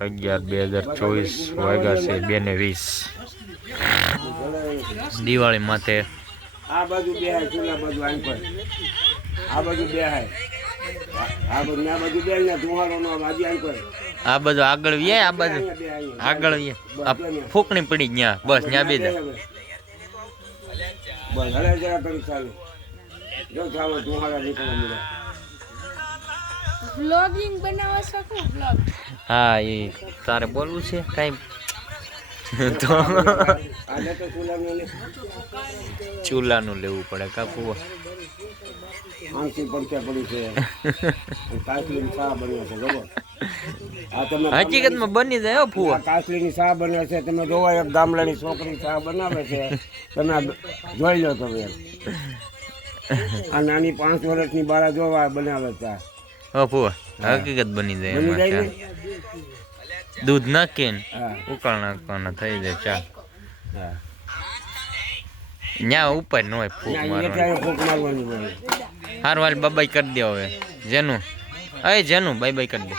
અગિયાર બે હજાર ચોવીસ વાગ્યા છે બે ને વીસ. દિવાળી માથે. આ બાજુ બે હાય ચૂલા બાજુ આમ પર. આ બાજુ બે હાય. આ- આ બાજુ આ બાજુ બે ને ધુવાડો નો બાજુ આમ પર. આ બધું આગળ વ્યાય આ બાજુ. આગળ વ્યાય. આ ફૂકણી પડી ત્યાં બસ ત્યાં બે જાય બસ હલે જરા કરી ચાલુ. જો ચાલો ધુવાડા નીકળવા વ્લોગિંગ બનાવવા શકું વ્લોગ હા એ તારે બોલવું છે? કાઈ તો ચૂલાનું લેવું પડે કાપવું આંખી પડકે પડી છે. કાચલીની ચા બને છે બરોબર આ તમે હકીકતમાં બની જાય હો ફુવા કાચલીની ચા બને છે તમે જોવો એક ગામડાની છોકરી ચા બનાવે છે. તમે જોઈ લો તમે. એમ. આ નાની પાંચ વર્ષની બારા જોવા બનાવે ચા હો ફુવા હકીકત બની જાય. દૂધ નાખીને ઉકાળ નાખવાના થઈ જાય ચા. ન્યા ઉપર ન હોય ફૂક મારવાની. હાર વાલ બાબાઈ કરી દે હવે. જેનું. અય જેનું. બાય બાય કરી દે.